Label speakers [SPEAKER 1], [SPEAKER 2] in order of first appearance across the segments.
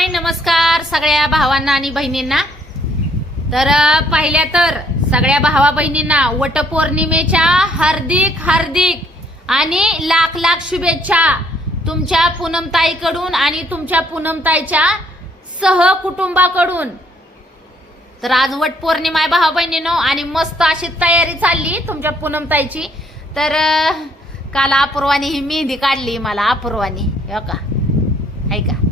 [SPEAKER 1] हाय नमस्कार सगळ्या भावांना आणि बहिणींना. तर पहिल्या तर सगळ्या भावा बहिणींना वटपौर्णिमेच्या हार्दिक हार्दिक आणि लाख लाख शुभेच्छा तुमच्या पूनमताईकडून आणि तुमच्या पूनमताईच्या सहकुटुंबाकडून. तर आज वटपौर्णिमा आहे भावा बहिणीनो आणि मस्त अशी तयारी चालली तुमच्या पूनमताईची. तर काल अपूर्वानी ही मेहंदी काढली मला अपूर्वानी. हो का ऐका.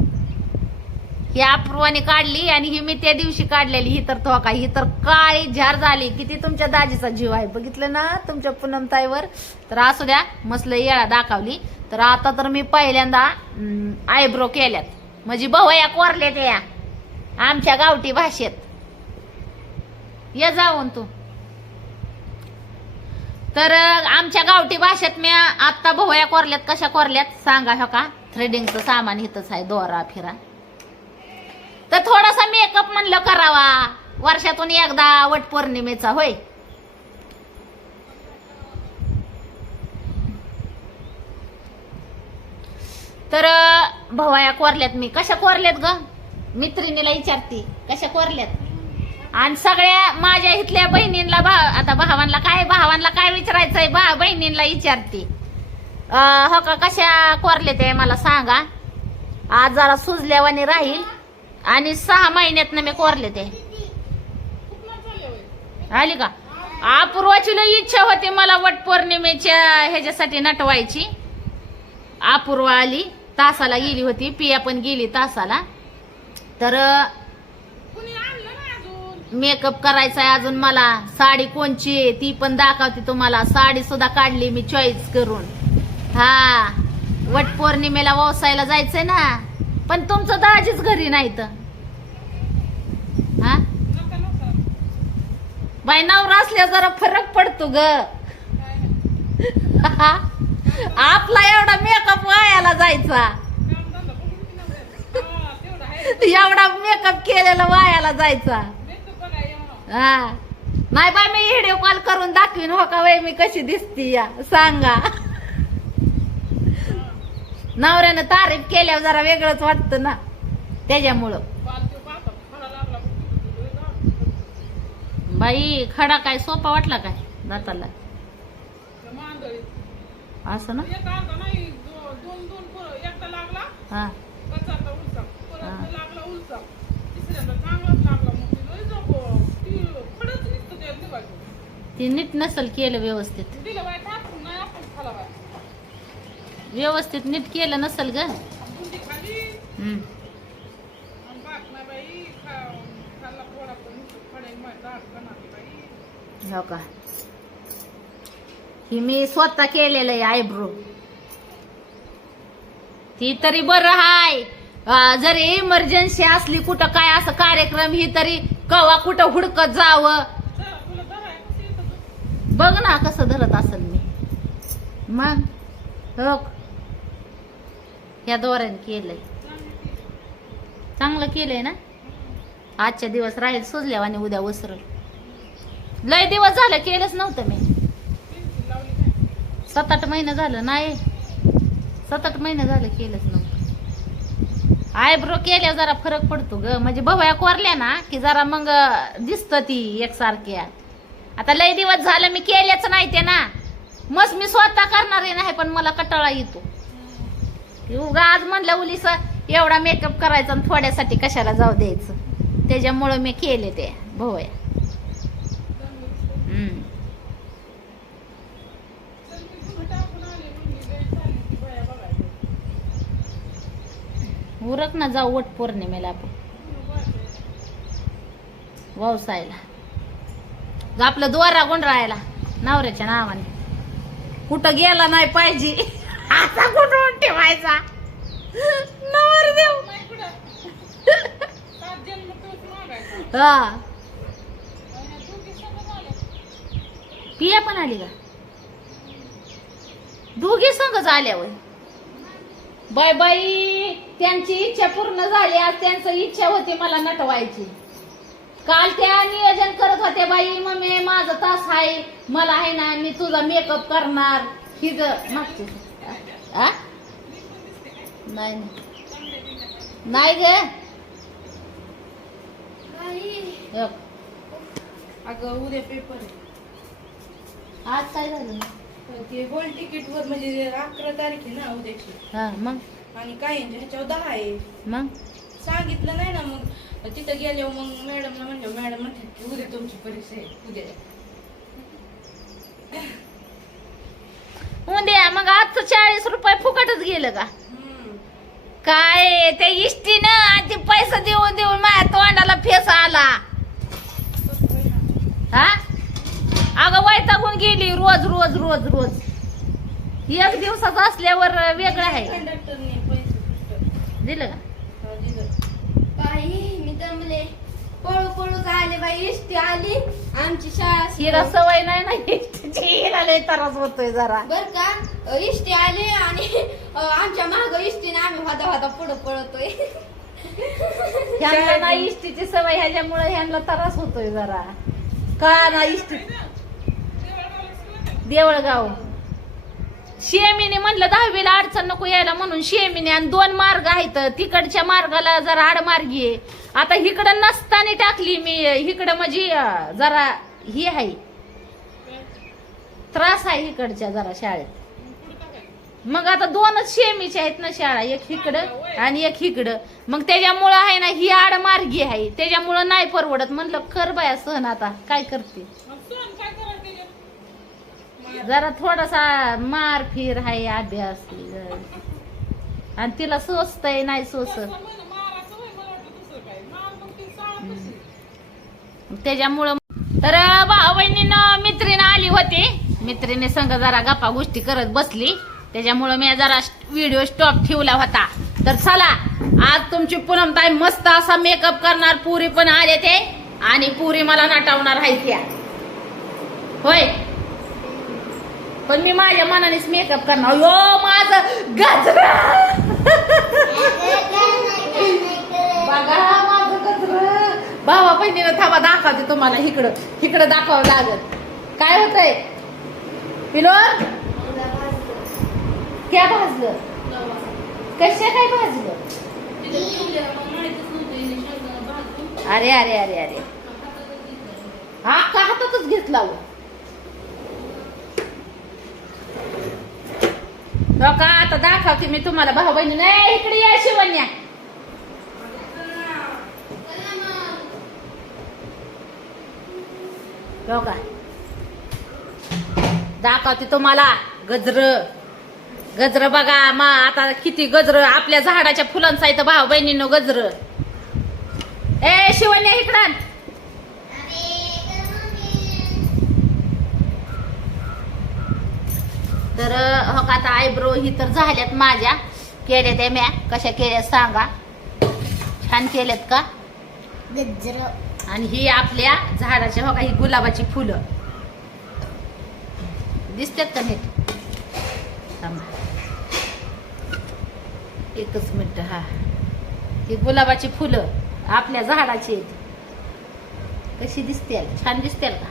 [SPEAKER 1] ही अपूर्वाने काढली आणि ही मी त्या दिवशी काढलेली. ही तर तो ही तर काळी झार झाली. किती तुमच्या दाजीचा जीव आहे. बघितलं ना तुमच्या पूनमताईवर? तर असू द्या मसलं येळा दाखवली. तर आता तर मी पहिल्यांदा आयब्रो केल्यात. म्हणजे भवया कोरल्या या. आमच्या गावठी भाषेत. ये जाऊन तू. तर आमच्या गावठी भाषेत मी आत्ता भवया कोरल्यात कशा कोरल्यात? सांगा हो का? थ्रेडिंगचं सामान इथंच आहे दोरा फिरा तर थोडासा मेकअप म्हणलं करावा. वर्षातून एकदा वट पौर्णिमेचा होय. तर भवाया कोरल्यात मी. कशा कोरल्यात ग? मित्रिणीला विचारते. कशा कोरल्यात? आणि सगळ्या माझ्या इथल्या बहिणींना भा आता भावांना काय भावांना काय विचारायचंय? बा बहिणींना विचारते. हो का कशा कोरले ते मला सांगा. आज जरा सुजल्यावानी राहील. आणि सहा महिन्यात मी कोरले ते. आली का? अपूर्वाची लई इच्छा होती मला वट पौर्णिमेच्या ह्याच्यासाठी नटवायची. अपूर्वा आली तासाला गेली होती पिया पण गेली तासाला. तर मेकअप करायचा आहे अजून? मला. साडी कोणची आहे ती पण दाखवते तुम्हाला. साडी सुद्धा काढली मी चॉईस करून. हा वट पौर्णिमेला व्यवसायाला जायचंय ना. पण तुमचं दाजीच घरी नाही तर हा बाई नवरा असल्यावर जरा फरक पडतो ग. आपला एवढा मेकअप वायाला जायचा. एवढा मेकअप केलेला वायाला जायचा. हा. नाही बाय मी व्हिडिओ कॉल करून दाखवीन हो का वय मी कशी दिसती या. सांगा. नवऱ्यानं तारीफ केल्यावर जरा वेगळंच वाटतं ना. त्याच्यामुळं. बाई खडा काय सोपा वाटला काय? दाताला. असं ना? हा. ती नीट नसल केलं व्यवस्थित. व्यवस्थित नीट केलं नसल ग. हो का? ही मी स्वतः केलेलं आहे आयब्रो ती तरी बरं हाय. जरी इमर्जन्सी असली कुठं काय असं कार्यक्रम ही तरी कवा कुठं हुडकत जावं. बघ ना कसं धरत असेल मी. मग हो या दोऱ्याने केलंय. चांगलं केलंय ना? आजच्या दिवस राहील सुजल्यावर आणि उद्या उसरल. लय दिवस झालं केलंच नव्हतं मी. सात आठ महिने झालं नाही. सात आठ महिने झालं केलंच नव्हतं. आयब्रो केल्या जरा फरक पडतो ग. म्हणजे भवया कोरल्या ना की जरा मग दिसत ती एकसारख्या. आता लय दिवस झालं मी केल्याच नाही ते ना. मस्त मी स्वतः करणारे नाही पण मला कटाळा येतो. उगा आज म्हणलं उलीस एवढा मेकअप करायचा आणि थोड्यासाठी कशाला जाऊ द्यायचं. त्याच्यामुळं मी केले ते भवया. उरक ना जाऊ वट पौर्णिमेला आपण. व्यवसायाला आपलं दोरा गुंडरायला नवऱ्याच्या नावाने. कुठं गेला नाही पाहिजे. आता कुठं ठेवायचा? हा. पिया पण आली का? दोघी संघच आल्या वय बाय बाई. त्यांची इच्छा पूर्ण झाली आज त्यांची इच्छा होती मला नटवायची. काल त्या नियोजन करत होते बाई मम्मी माझा तास आहे. मला आहे ना मी तुझा मेकअप करणार. हिज मागची? नाही. नाही. ग.
[SPEAKER 2] अगं उद्या पेपर आहे.
[SPEAKER 1] आज काय झालं?
[SPEAKER 2] ते हॉल तिकीट वर म्हणजे अकरा तारीख आहे ना उद्याची.
[SPEAKER 1] हा मग?
[SPEAKER 2] आणि काय ह्याच्यावर दहा आहे.
[SPEAKER 1] मग?
[SPEAKER 2] सांगितलं नाही ना मग तिथं गेल्यावर मग मॅडमला म्हणलं मॅडम म्हणतात की उद्या तुमची परीक्षा आहे उद्या.
[SPEAKER 1] उद्या मग आजचं चाळीस रुपये फुकटच गेलं का. काय त्या इष्टीनं आधी पैसा देऊन देऊन माझ्या तोंडाला फेस आला. हा? अगं वैतागून गेली रोज रोज रोज रोज. एक दिवसाचं असल्यावर वेगळं आहे.
[SPEAKER 2] कंडक्टरने पैसे दिले.
[SPEAKER 1] दिलं का?
[SPEAKER 2] हा.
[SPEAKER 3] बाई मी दमले पळू पळू आले बाई इष्टी आली. आमची शाळा
[SPEAKER 1] हिला सवय नाही ना इष्टीची. हिला लय त्रास होतोय जरा.
[SPEAKER 3] बर का? इष्टी आली आणि अ, आमच्या माग इष्टीने आम्ही होता होता पुढं पळतोय.
[SPEAKER 1] ह्यांना ना इष्टीची सवय ह्याच्यामुळे ह्यांना त्रास होतोय जरा. का ना इष्टी देवळगाव. शेमीने म्हणलं दहावीला अडचण नको यायला म्हणून शेमीने आणि दोन मार्ग आहेत. तिकडच्या मार्गाला जरा आडमार्गी आहे. आता इकडं नसताना टाकली मी इकडं म्हणजे जरा ही आहे. त्रास आहे इकडच्या जरा शाळेत. मग आता दोनच शेमीच्या आहेत ना शाळा एक इकडं आणि एक इकडं. मग त्याच्यामुळं आहे ना ही आडमार्गी आहे. त्याच्यामुळं नाही परवडत. म्हणलं कर बाया सहन आता. काय करते? जरा थोडासा मार फिर आहे अभ्यास. आणि तिला सोचत नाही सोच त्याच्यामुळं तर भाऊ बहिणीनं मित्रीनं आली होती. मित्रीने संग जरा गप्पा गोष्टी करत बसली. त्याच्यामुळं मी जरा व्हिडिओ स्टॉप ठेवला होता. तर चला आज तुमची पूनमताई मस्त असा मेकअप करणार पुरी पण आले ते. आणि पुरी मला नटवणार आहे त्या. होय? पण मी माझ्या मनानेच मेकअप करणार. यो माझं गजरा! बघा माझं गजरा. भावा बहिणीनं थांबा दाखवते तुम्हाला इकडं. इकडं दाखवावं लागत काय होतंय? पिलोर क्या भाजलं? कशा काय भाजलं? अरे अरे अरे अरे. हा का हातातच घेतला हो? हो का? आता दाखवते मी तुम्हाला. भाऊ बहिणी नाही इकडे या शिवण्या. हो का? दाखवते तुम्हाला. गजर. गजर बघा मग आता किती गजर. आपल्या झाडाच्या फुलांचा इथं भाऊ बहिणीनं गजर. ए शिवण्या इकडं तर हो का आता आयब्रो ही तर झाल्यात माझ्या. केल्या त्या म्या. कशा केल्यात सांगा. छान केल्यात का?
[SPEAKER 3] गजर.
[SPEAKER 1] आणि ही आपल्या झाडाच्या हो का ही गुलाबाची फुलं. दिसतात का नीट. एकच मिनिट हा. ही गुलाबाची फुलं आपल्या झाडाची आहेत. कशी दिसतील छान दिसतील का?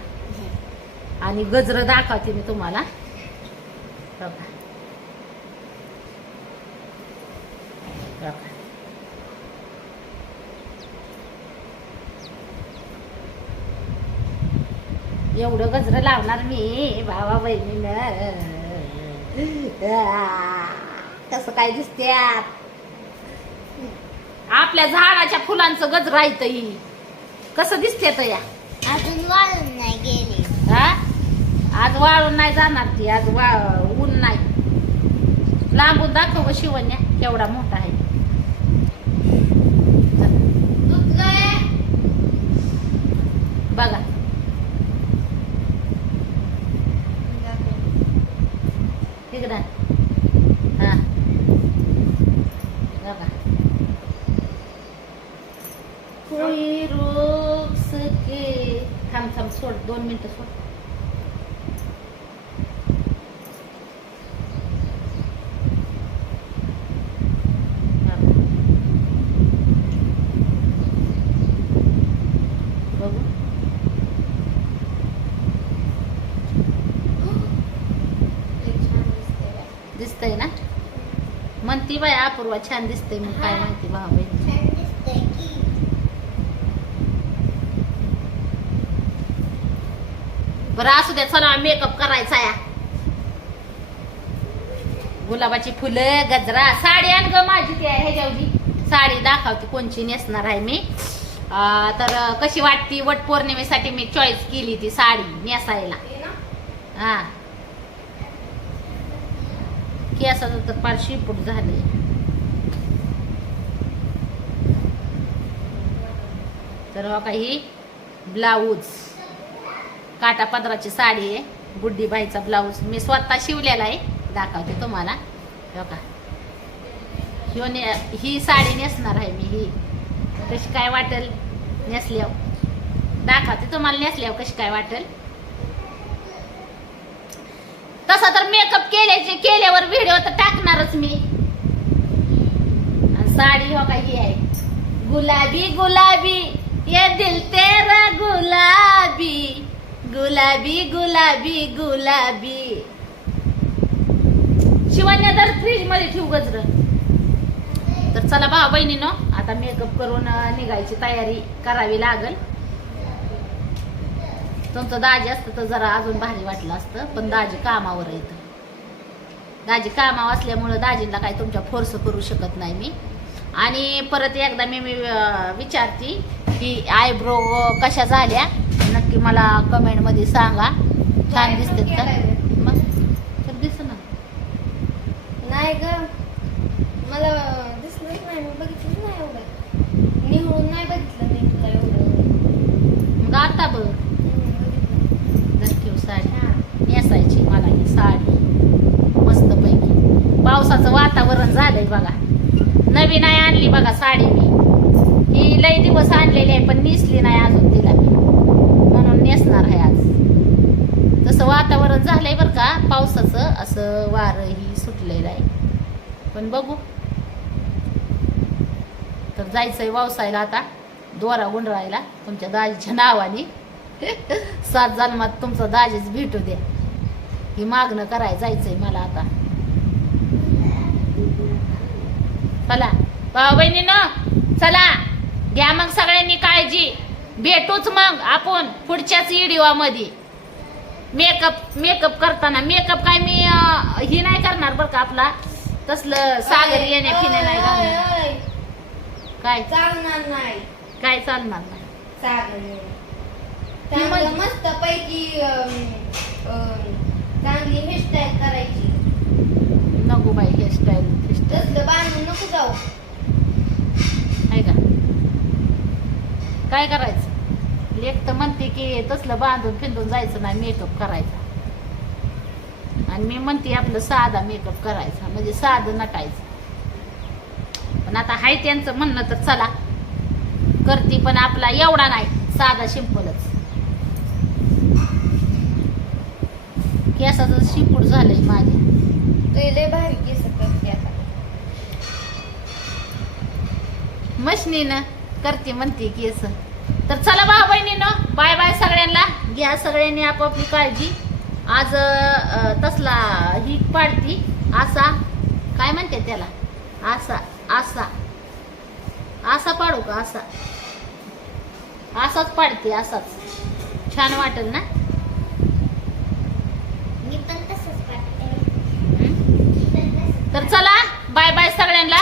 [SPEAKER 1] आणि गजर दाखवते मी तुम्हाला. बघा. बघा. एवढं गजर लावणार मी भावा बहिणीनं. कसं काय दिसत्यात? आपल्या झाडाच्या फुलांचं गजर आहे ही कसं दिसते या?
[SPEAKER 3] अजून वाळून नाही गेली.
[SPEAKER 1] हा आज वाळून नाही जाणार ती आज वा ऊन नाही लांबून दाखव ग शिवण्या केवढा मोठा आहे बघा तिकडं हा बघा कोई रोक सके थांब थांब सोड दोन मिनिटं सोड बघू दिसतंय ना म्हणती बाय अपूर्वा छान दिसतंय मग काय माहिती भाऊ बहिणी बरं असू द्या चला मेकअप करायचा या गुलाबाची फुलं गजरा साडी आण ग माझी ती आहे ह्याच्यावरची साडी दाखवते कोणची नेसणार आहे मी अं, तर कशी वाटती वट पौर्णिमेसाठी मी चॉईस केली ती साडी नेसायला
[SPEAKER 3] हा
[SPEAKER 1] केसाचं तर फार शिपूट झाले. तर हो काही ब्लाऊज. काटा पदराची साडी आहे. गुड्डी बाईचा ब्लाऊज. मी स्वतः शिवलेला आहे. दाखवते तुम्हाला. हो का ह्यो ने ही साडी नेसणार आहे मी ही. कशी काय वाटेल? नेसल्यावर. दाखवते तुम्हाला नेसल्यावर कशी काय वाटेल? तसा तर मेकअप केल्याचे केल्यावर व्हिडिओ तर टाकणारच मी. साडी हो काही आहे. गुलाबी गुलाबी ये दिल तेरा गुलाबी. गुलाबी गुलाबी गुलाबी. शिवान्या तर फ्रीजमध्ये ठेवू गजर. तर चला भाऊ बहिणीनं आता मेकअप करून निघायची तयारी करावी लागल. तुमचं दाजी असतं तर जरा अजून भारी वाटलं असतं पण दाजी कामावर येतं दाजी कामावर असल्यामुळं दाजींना काही तुमच्या फोर्स करू शकत नाही मी. आणि परत एकदा मी मी विचारते की आयब्रो कशा झाल्या? नक्की मला कमेंटमध्ये सांगा. छान दिसतात का? मग तर दिस ना.
[SPEAKER 3] नाही ग. मला दिसलंच नाही मी बघितलंच नाही एवढं. निहळून नाही बघितलं मी तुला एवढं.
[SPEAKER 1] मग आता बघ
[SPEAKER 3] हम्म, बघितलं.
[SPEAKER 1] जर ठेव साडी
[SPEAKER 3] छान.
[SPEAKER 1] नेसायची मला ही साडी मस्तपैकी. पावसाचं वातावरण झालंय बघा. नवीन आहे आणली बघा साडी मी. ही लई दिवस आणलेली आहे पण नेसली नाही अजून तिला. मी म्हणून नेसणार आहे आज. तसं वातावरण झालंय बरं का पावसाचं असं वारं ही सुटलेलं आहे. पण बघू. तर जायचंय वावसायला आता दोरा गुंडरायला तुमच्या दाजीच्या नावाने. सात जन्मात तुमचं दाजीच भेटू द्या. ही मागणं कराय जायचंय मला आता. चला. भाऊ बहिणीनं चला. घ्या मग सगळ्यांनी काळजी. भेटूच मग आपण पुढच्याच व्हिडिओमध्ये मेकअप मेकअप करताना. मेकअप काय मी ही नाही करणार बरं का आपला. तसलं सागर येणे फिने नाही घालणार. काय?
[SPEAKER 3] चालणार नाही.
[SPEAKER 1] काय चालणार नाही?
[SPEAKER 3] चांगलं
[SPEAKER 1] म्हणजे-
[SPEAKER 3] मस्त पैकी चांगली हेअरस्टाईल करायची.
[SPEAKER 1] नको बाई हेअरस्टाईल हेअरस्टाईल
[SPEAKER 3] तसलं बांधून नको जाऊ.
[SPEAKER 1] आहे का? काय करायचं? लेख तर म्हणते की तसलं बांधून फिंदून जायचं नाही मेकअप करायचा. आणि मी म्हणते आपलं साधा मेकअप करायचा म्हणजे साधं नटायचं. पण आता हाय त्यांचं म्हणणं तर चला. करते पण आपला एवढा नाही साधा सिंपलच केसाचं शिपूड झालंय माझे.
[SPEAKER 3] ते लय भारी केस करते आता.
[SPEAKER 1] मशनीनं करते म्हणते केस. तर चला भाऊ बहिणीनं बाय बाय सगळ्यांना. घ्या सगळ्यांनी आपापली काळजी. आज तसला ही पाडती. आसा काय म्हणते त्याला? आसा आसा. आसा पाडू का? असा असाच पाडते असाच छान वाटेल ना
[SPEAKER 3] मी पण तसंच करते
[SPEAKER 1] हं? तर चला बाय बाय सगळ्यांना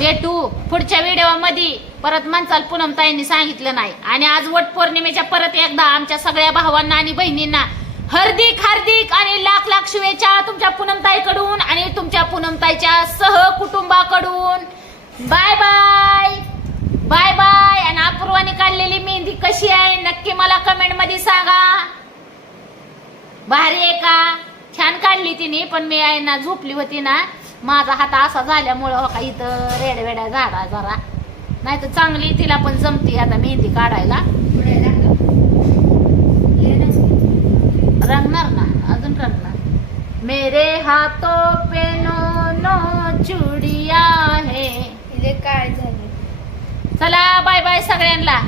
[SPEAKER 1] भेटू पुढच्या व्हिडिओमध्ये. परत मनचाल पूनम ताईंनी सांगितलं नाही. आणि आज वट पौर्णिमेच्या परत एकदा आमच्या सगळ्या भावांना आणि बहिणींना हार्दिक हार्दिक आणि लाख लाख शुभेच्छा तुमच्या पूनमताईकडून आणि तुमच्या पूनमताईच्या सह कुटुंबाकडून. Bye bye. Bye bye. आणि अपूर्वाने काढलेली मेहंदी कशी आहे नक्की मला कमेंटमध्ये सांगा. भारी आहे का? छान काढली तिने पण मी आहे ना झोपली होती ना. माझा हात असा झाल्यामुळं हो का इथं रेडवेड्या झाडा जरा. नाही तर चांगली तिला पण जमती आता मेहंदी काढायला. रंगणार ना अजून रंगणार. मेरे हाथों पे नो नो चुडिया है.
[SPEAKER 3] काय झाली?
[SPEAKER 1] चला बाय बाय सगळ्यांना.